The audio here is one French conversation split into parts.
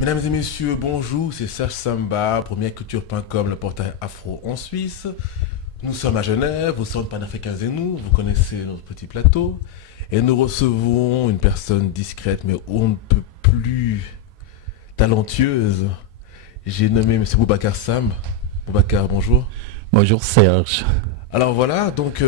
Mesdames et messieurs, bonjour, c'est Serge Samba, premièreculture.com, le portail afro en Suisse. Nous sommes à Genève, au centre panafricain Zenou, vous connaissez notre petit plateau. Et nous recevons une personne discrète, mais on ne peut plus talentueuse. J'ai nommé M. Boubacar Sam. Boubacar, bonjour. Bonjour Serge. Alors voilà, donc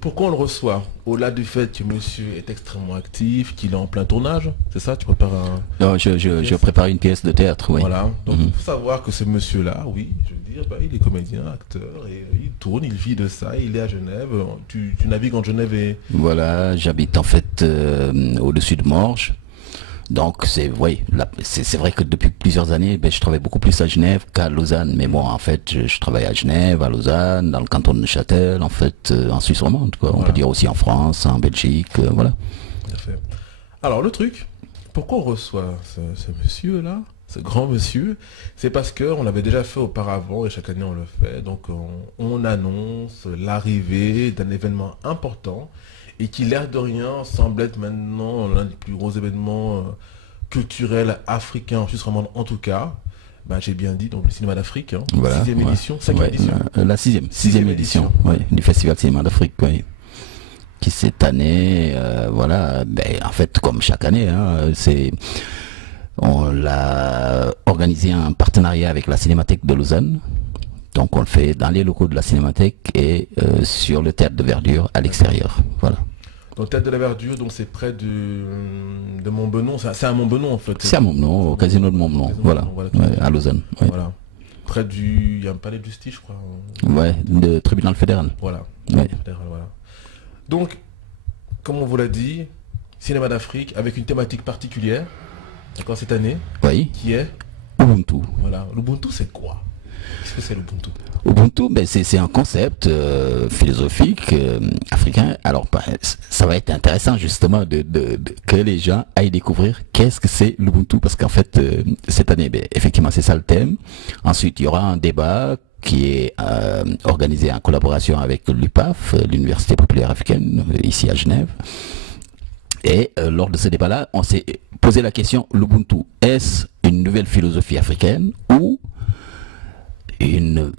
pourquoi on le reçoit? Au-delà du fait que monsieur est extrêmement actif, qu'il est en plein tournage, c'est ça? Tu prépares un... Non, je prépare une pièce de théâtre, oui. Voilà, donc il faut savoir que ce monsieur-là, oui, je veux dire, il est comédien, acteur, et il tourne, il vit de ça, il est à Genève, tu navigues en Genève et... Voilà, j'habite en fait au-dessus de Morges. Donc c'est oui, c'est vrai que depuis plusieurs années, je travaille beaucoup plus à Genève qu'à Lausanne. Mais bon, en fait, je travaille à Genève, à Lausanne, dans le canton de Neuchâtel, en fait, en Suisse romande, quoi. On peut dire aussi en France, en Belgique, voilà. Tout à fait. Alors le truc, pourquoi on reçoit ce monsieur-là, ce grand monsieur? C'est parce qu'on l'avait déjà fait auparavant et chaque année on le fait. Donc on annonce l'arrivée d'un événement important et qui, l'air de rien, semble être maintenant l'un des plus gros événements culturels africains en Suisse romande, en tout cas. J'ai bien dit, donc le cinéma d'Afrique, hein. Voilà, Sixième édition, cinquième édition. La sixième édition, oui, du Festival Cinéma d'Afrique, oui. Qui cette année, voilà, en fait, comme chaque année, hein, on l'a organisé en partenariat avec la Cinémathèque de Lausanne. Donc on le fait dans les locaux de la Cinémathèque et sur le théâtre de Verdure à l'extérieur. Voilà. Donc théâtre de la Verdure, donc c'est près de Montbenon, c'est à Montbenon en fait. C'est à Montbenon, au casino de Montbenon, voilà, à Lausanne. Ouais. Voilà. Près il y a un palais de justice, je crois. Ouais, le tribunal fédéral. Voilà. Ouais. Fédéral, voilà. Donc, comme on vous l'a dit, cinéma d'Afrique avec une thématique particulière, d'accord, cette année, oui, qui est Ubuntu. Voilà. L'Ubuntu, c'est quoi? Qu'est-ce que c'est l'Ubuntu? Ubuntu, c'est un concept philosophique africain. Alors, ça va être intéressant justement que les gens aillent découvrir qu'est-ce que c'est l'Ubuntu, parce qu'en fait, cette année, effectivement, c'est ça le thème. Ensuite, il y aura un débat qui est organisé en collaboration avec l'UPAF, l'Université populaire africaine, ici à Genève. Et lors de ce débat-là, on s'est posé la question, l'Ubuntu, est-ce une nouvelle philosophie africaine ou une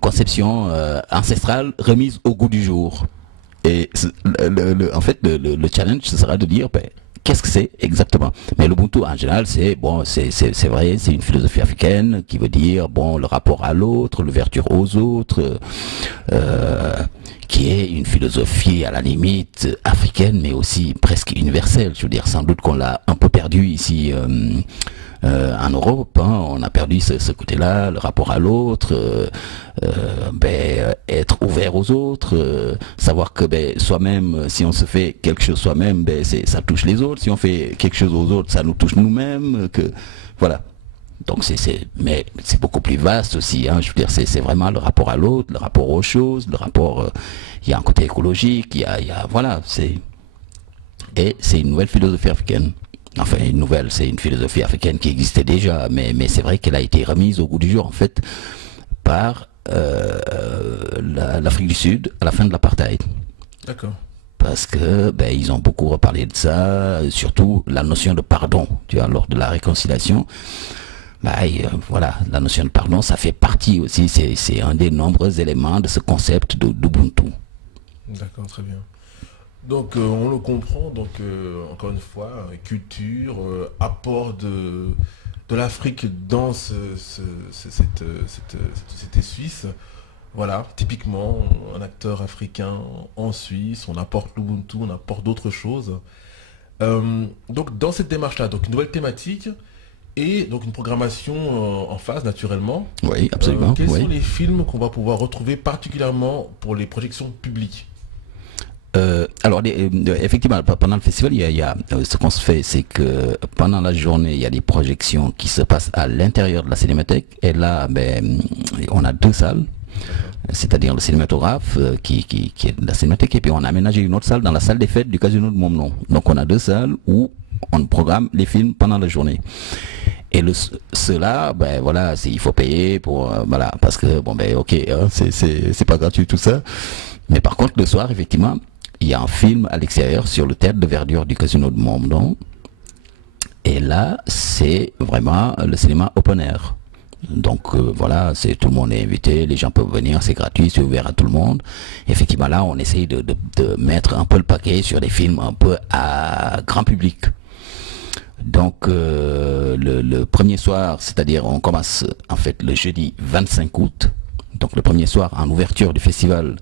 conception ancestrale remise au goût du jour? Et en fait, le challenge, ce sera de dire, qu'est-ce que c'est exactement? Mais l'Ubuntu, en général, c'est vrai, c'est une philosophie africaine qui veut dire, le rapport à l'autre, l'ouverture aux autres, qui est une philosophie à la limite africaine, mais aussi presque universelle. Je veux dire, sans doute qu'on l'a un peu perdu ici en Europe, hein. On a perdu ce côté-là, le rapport à l'autre, être ouvert aux autres, savoir que soi-même, si on se fait quelque chose soi-même, ça touche les autres. Si on fait quelque chose aux autres, ça nous touche nous-mêmes. Voilà. Donc mais c'est beaucoup plus vaste aussi, hein. Je veux dire, c'est vraiment le rapport à l'autre, le rapport aux choses, le rapport. Il y a un côté écologique, voilà, et c'est une nouvelle philosophie africaine. Enfin, c'est une philosophie africaine qui existait déjà, mais c'est vrai qu'elle a été remise au goût du jour, en fait, par l'Afrique du Sud à la fin de l'apartheid. D'accord. Parce que ils ont beaucoup reparlé de ça, surtout la notion de pardon, tu vois, lors de la réconciliation. Voilà, la notion de pardon, ça fait partie aussi, c'est un des nombreux éléments de ce concept d'Ubuntu. D'accord, très bien. Donc on le comprend, donc encore une fois, culture, apport de l'Afrique dans cette société suisse. Voilà, typiquement, un acteur africain en Suisse, on apporte l'Ubuntu, on apporte d'autres choses. Donc dans cette démarche-là, donc une nouvelle thématique et donc une programmation en phase naturellement. Oui, absolument. Quels sont les films qu'on va pouvoir retrouver particulièrement pour les projections publiques? Alors effectivement, pendant le festival, il y a ce qu'on se fait, c'est que pendant la journée, il y a des projections qui se passent à l'intérieur de la cinémathèque. Et là, on a deux salles, c'est-à-dire le cinématographe qui est de la cinémathèque, et puis on a aménagé une autre salle dans la salle des fêtes du casino de Montbenon. Donc on a deux salles où on programme les films pendant la journée. Et cela, voilà, il faut payer pour, voilà, parce que ok, hein, c'est pas gratuit tout ça. Mais par contre, le soir, effectivement, il y a un film à l'extérieur sur le théâtre de Verdure du casino de Montbenon Et là, c'est vraiment le cinéma open air. Donc voilà, c'est tout le monde est invité, les gens peuvent venir, c'est gratuit, c'est ouvert à tout le monde. Effectivement, là, on essaye de mettre un peu le paquet sur des films un peu à grand public. Donc le premier soir, c'est-à-dire on commence en fait le jeudi 25 août. Donc le premier soir, en ouverture du festival,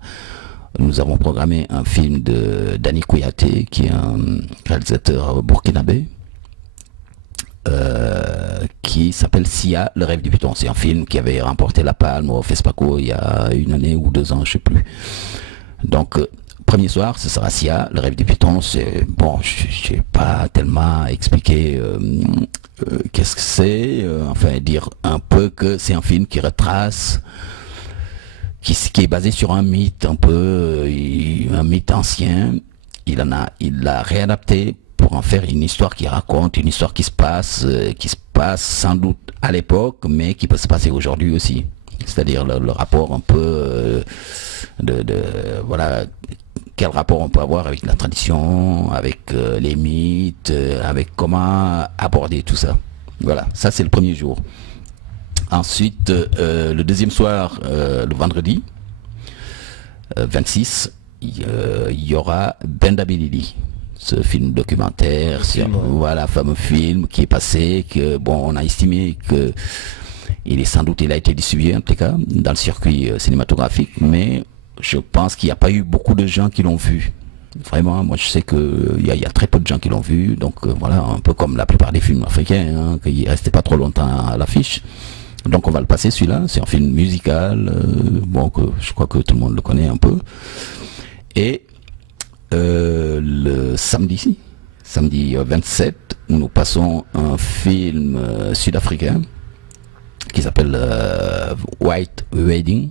nous avons programmé un film de Dani Kouyaté, qui est un réalisateur burkinabé, qui s'appelle Sia, le rêve du python. C'est un film qui avait remporté la Palme au FESPACO il y a 1 année ou 2 ans, je sais plus. Donc premier soir, ce sera Sia, le rêve du python. C'est bon, je n'ai pas tellement expliqué qu'est-ce que c'est. Enfin, dire un peu que c'est un film qui retrace, qui est basé sur un mythe un peu, un mythe ancien. Il l'a réadapté pour en faire une histoire qui raconte, une histoire qui se passe sans doute à l'époque, mais qui peut se passer aujourd'hui aussi. C'est-à-dire le rapport un peu voilà, quel rapport on peut avoir avec la tradition, avec les mythes, avec comment aborder tout ça. Voilà, ça c'est le premier jour. Ensuite, le deuxième soir, le vendredi 26, il y aura Benda Bilili, ce film documentaire sur voilà, fameux film qui est passé, que bon, on a estimé que il a été distribué en tout cas dans le circuit cinématographique, mais je pense qu'il n'y a pas eu beaucoup de gens qui l'ont vu. Vraiment, moi je sais qu'il y a très peu de gens qui l'ont vu, donc voilà, un peu comme la plupart des films africains, hein, qui ne restaient pas trop longtemps à l'affiche. Donc on va le passer celui-là, c'est un film musical, bon, que je crois que tout le monde le connaît un peu. Et le samedi 27, nous passons un film sud-africain qui s'appelle White Wedding,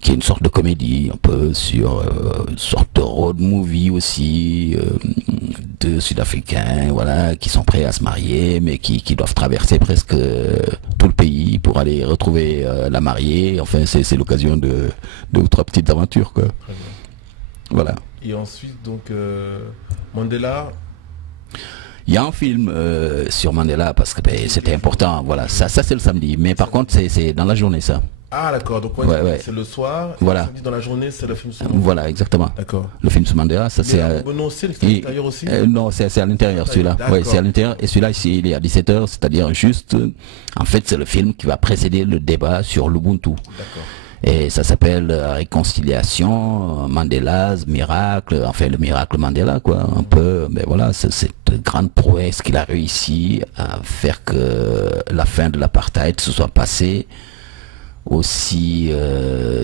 qui est une sorte de comédie un peu sur une sorte de road movie aussi, de Sud-Africains, voilà, qui sont prêts à se marier, mais qui doivent traverser presque tout le pays pour aller retrouver la mariée. Enfin, c'est l'occasion de 2 ou 3 petites aventures, quoi. Voilà. Et ensuite, donc, Mandela. Il y a un film sur Mandela, parce que c'était important, voilà, ça c'est le samedi, mais par contre c'est dans la journée, ça. Ah d'accord, donc ouais. c'est le soir, voilà. Et le samedi dans la journée c'est le film sur Mandela. Voilà, exactement. D'accord. Le film sur Mandela, ça c'est... non, c'est à l'intérieur aussi. Non, c'est à l'intérieur celui-là. Ouais, c'est à l'intérieur, et celui-là ici, il est à 17h, c'est-à-dire juste... en fait, c'est le film qui va précéder le débat sur l'Ubuntu. D'accord. Et ça s'appelle Réconciliation, Mandela's Miracle, enfin le miracle Mandela, quoi, un peu. Mais voilà, c'est cette grande prouesse qu'il a réussi à faire que la fin de l'apartheid se soit passée aussi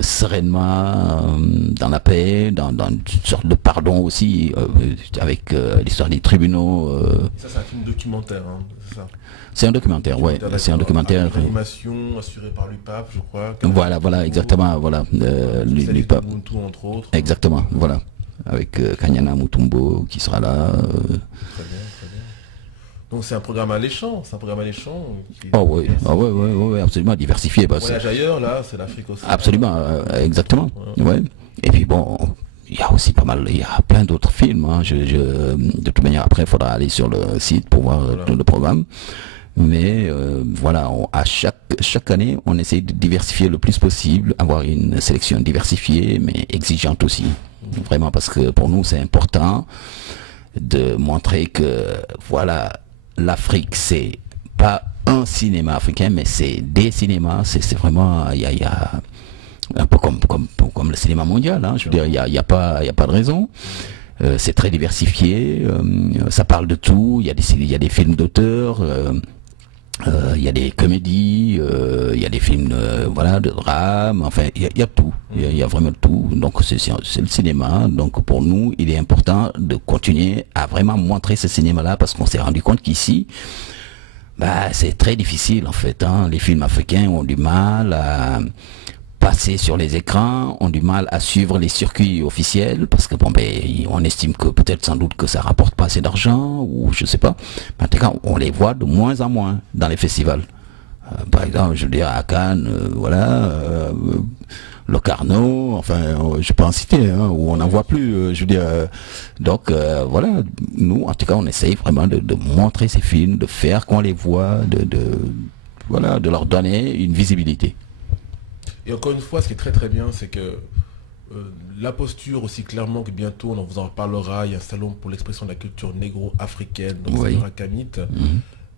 sereinement, dans la paix, dans une sorte de pardon aussi, avec l'histoire des tribunaux. Ça c'est un film documentaire, hein, c'est ça? C'est un documentaire, ouais. C'est un documentaire. Animation assurée par l'UPAP, je crois. Voilà, exactement, voilà. L'UPAP. Entre autres. Exactement, voilà. Avec Kanyana Mutombo qui sera là. Très bien, très bien. Donc c'est un programme alléchant, ouais, absolument diversifié. Voyage ailleurs, là, c'est l'Afrique aussi. Absolument, exactement. Ouais. Et puis bon, il y a aussi pas mal, il y a plein d'autres films. Hein. De toute manière, après, il faudra aller sur le site pour voir tout le programme. Mais voilà, à chaque année, on essaie de diversifier le plus possible, avoir une sélection diversifiée, mais exigeante aussi. Vraiment, parce que pour nous, c'est important de montrer que, voilà, l'Afrique, c'est pas un cinéma africain, mais c'est des cinémas. C'est vraiment, il y a un peu comme le cinéma mondial. Hein, je veux dire, il y a pas de raison. C'est très diversifié. Ça parle de tout. Il y a des films d'auteur. Il y a des comédies, il y a des films voilà, de drame, enfin il y a tout, il y a vraiment tout, donc c'est le cinéma, donc pour nous il est important de continuer à vraiment montrer ce cinéma-là, parce qu'on s'est rendu compte qu'ici, c'est très difficile en fait, hein. Les films africains ont du mal à passer sur les écrans, ont du mal à suivre les circuits officiels, parce que bon, on estime que peut-être sans doute que ça rapporte pas assez d'argent, ou je sais pas. Mais en tout cas, on les voit de moins en moins dans les festivals. Par exemple, je veux dire à Cannes, voilà, Locarno, enfin, je peux en citer, hein, où on n'en voit plus, je veux dire. Donc, voilà, nous, en tout cas, on essaye vraiment de montrer ces films, de faire qu'on les voit, voilà, de leur donner une visibilité. Et encore une fois, ce qui est très très bien, c'est que la posture aussi clairement que bientôt on vous en reparlera, il y a un salon pour l'expression de la culture négro-africaine, donc Oui. c'est à Kamit.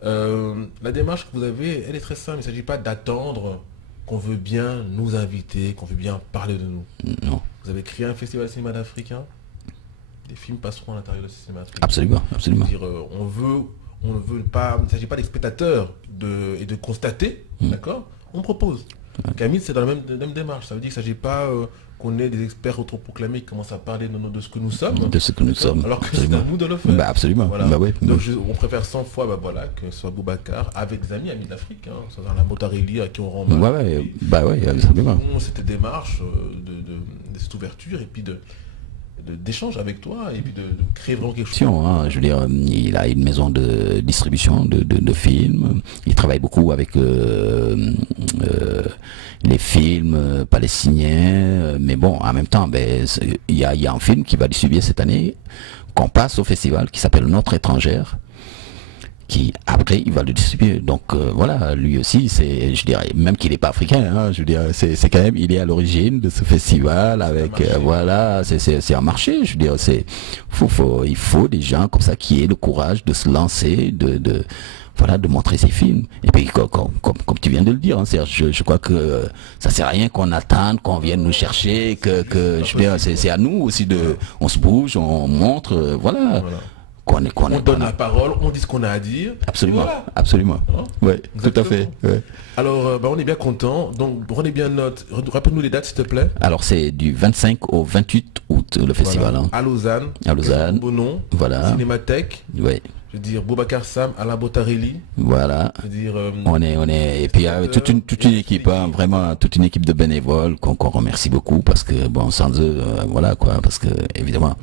La démarche que vous avez, elle est très simple, il ne s'agit pas d'attendre qu'on veut bien nous inviter, qu'on veut bien parler de nous. Non. Vous avez créé un festival de cinéma africain, les films passeront à l'intérieur du cinéma africain. Absolument, absolument. Dire, on ne veut pas, il ne s'agit pas d'être spectateur et de constater, d'accord. On propose. Kamit, c'est dans la même démarche. Ça veut dire qu'il ne s'agit pas qu'on ait des experts autoproclamés qui commencent à parler de ce que nous sommes. De ce que nous sommes. Alors que c'est à nous de le faire. Bah, absolument. Voilà. Bah, oui. Donc on préfère 100 fois voilà, que ce soit Boubacar avec des amis d'Afrique, hein, soit dans la Motarelli à qui on rend mal. Bah ouais, absolument. Cette démarche de cette ouverture et puis d'échange avec toi et puis de créer vraiment quelque chose. Hein, je veux dire, il a une maison de distribution de films. Il travaille beaucoup avec les films palestiniens. Mais bon, en même temps, il y a un film qui va distribuer cette année, qu'on passe au festival, qui s'appelle Notre étrangère, qui après il va le distribuer. Donc voilà, lui aussi, c'est, je dirais, même qu'il n'est pas africain, hein, je veux dire, c'est quand même, il est à l'origine de ce festival avec voilà, c'est un marché, je veux dire, il faut des gens comme ça qui aient le courage de se lancer, voilà, de montrer ses films. Et puis comme tu viens de le dire, hein, Serge, je crois que ça sert à rien qu'on attende, qu'on vienne nous chercher, que je veux dire, c'est à nous aussi on se bouge, on montre, voilà. On donne la parole, on dit ce qu'on a à dire. Absolument, voilà. Absolument. Hein? Ouais, tout à fait. Ouais. Alors, on est bien content. Donc, prenez bien note. Rappelle-nous les dates, s'il te plaît. Alors, c'est du 25 au 28 août, le festival. Voilà. Hein. À Lausanne. À Lausanne. Bonon. Voilà. Cinémathèque. Ouais. Je veux dire, Boubacar Sam, Alain Botarelli. Voilà. Je veux dire, on est, et puis il y a toute une équipe, hein, vraiment toute une équipe de bénévoles qu'on remercie beaucoup parce que, bon, sans eux, voilà quoi, parce que, évidemment,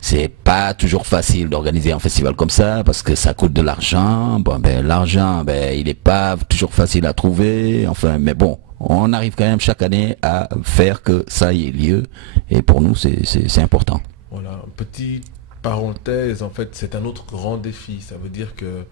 c'est pas toujours facile d'organiser un festival comme ça parce que ça coûte de l'argent. Bon, l'argent, il n'est pas toujours facile à trouver. Enfin, mais bon, on arrive quand même chaque année à faire que ça y ait lieu. Et pour nous, c'est important. Voilà, petite parenthèse, en fait, c'est un autre grand défi. Ça veut dire que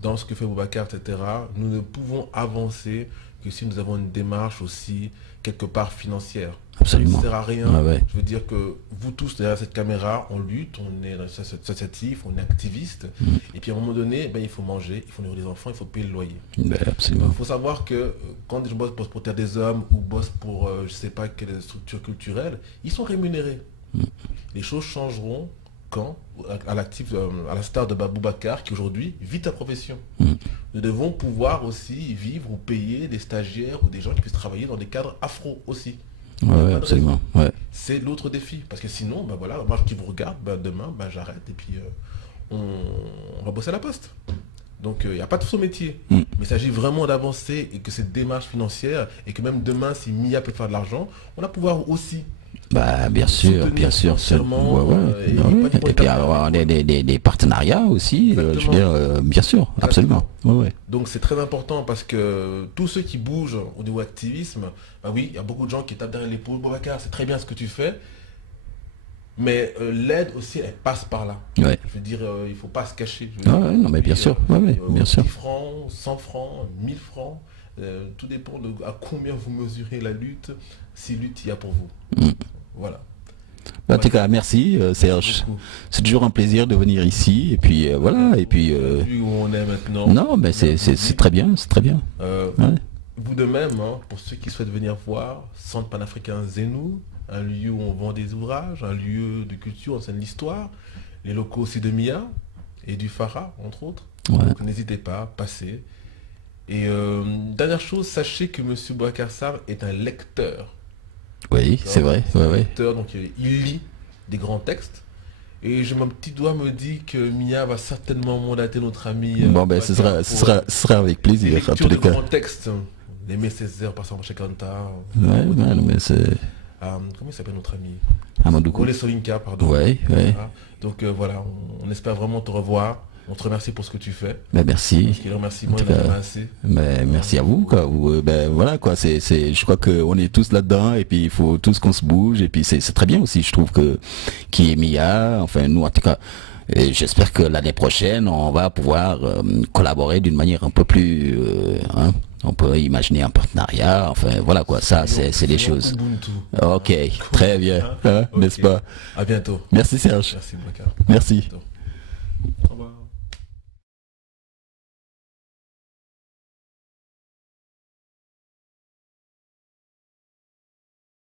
dans ce que fait Boubacar, etc., nous ne pouvons avancer que si nous avons une démarche aussi quelque part financière. Absolument. Ça ne sert à rien. Ah ouais. Je veux dire que vous tous derrière cette caméra, on lutte, on est associatif, on est activiste. Et puis à un moment donné, il faut manger, il faut nourrir les enfants, il faut payer le loyer. Absolument. Il faut savoir que quand je bosse pour Terre des Hommes ou bosse pour je ne sais pas quelle structure culturelle, ils sont rémunérés. Les choses changeront quand, à la star de Boubacar, qui aujourd'hui vit ta profession. Nous devons pouvoir aussi vivre ou payer des stagiaires ou des gens qui puissent travailler dans des cadres afro aussi. Ouais, absolument. Ouais. C'est l'autre défi. Parce que sinon, voilà, moi qui vous regarde, demain, j'arrête et puis on va bosser à la poste. Donc il n'y a pas de faux métier. Mais il s'agit vraiment d'avancer et que cette démarche financière, et que même demain, si Mia peut faire de l'argent, on va pouvoir aussi bien sûr. Et puis avoir des partenariats aussi, je veux dire, bien sûr, absolument. Ouais. Donc c'est très important parce que tous ceux qui bougent au niveau activisme, oui, il y a beaucoup de gens qui tapent derrière l'épaule. Boubacar, c'est très bien ce que tu fais, mais l'aide aussi, elle passe par là. Ouais. Je veux dire, il ne faut pas se cacher. Non, mais bien sûr. Bien sûr. 10 francs, 100 francs, 1000 francs. Tout dépend de à combien vous mesurez la lutte, si lutte il y a pour vous. Voilà. En tout cas, merci Serge. C'est toujours un plaisir de venir ici et puis voilà et puis. Vu où on est maintenant. Non, mais c'est très bien, c'est très bien. Vous de même, hein, pour ceux qui souhaitent venir voir, Centre panafricain Zenou, un lieu où on vend des ouvrages, un lieu de culture, on enseigne l'histoire, les locaux aussi de Mia et du Farah entre autres. Donc n'hésitez pas, passez. Et dernière chose, sachez que M. Boubacar Sam est un lecteur. Oui, c'est vrai. Lecteur, donc il lit des grands textes. Et mon petit doigt me dit que Mia va certainement mandater notre ami. Ce sera avec plaisir. En tous les grands textes. Les Césaire, passant chez Kanta. Mais c'est. Comment il s'appelle notre ami Amadou Olé Solinka, pardon. Ouais. Donc voilà, on espère vraiment te revoir. On te remercie pour ce que tu fais. Ben, merci. Parce que les remerciements, il n'y en a pas assez. Mais merci à vous, quoi. Ben, voilà, quoi. Je crois qu'on est tous là-dedans, et puis il faut tous qu'on se bouge, et puis c'est très bien aussi, je trouve que, qui est MIA, enfin, nous, en tout cas, et j'espère que l'année prochaine, on va pouvoir collaborer d'une manière un peu plus, hein. On peut imaginer un partenariat, enfin, voilà, quoi. Ça, c'est des choses. Ok, très bien, hein, okay. N'est-ce pas? À bientôt. Merci, Serge. Merci, Boubacar. Merci. Au revoir.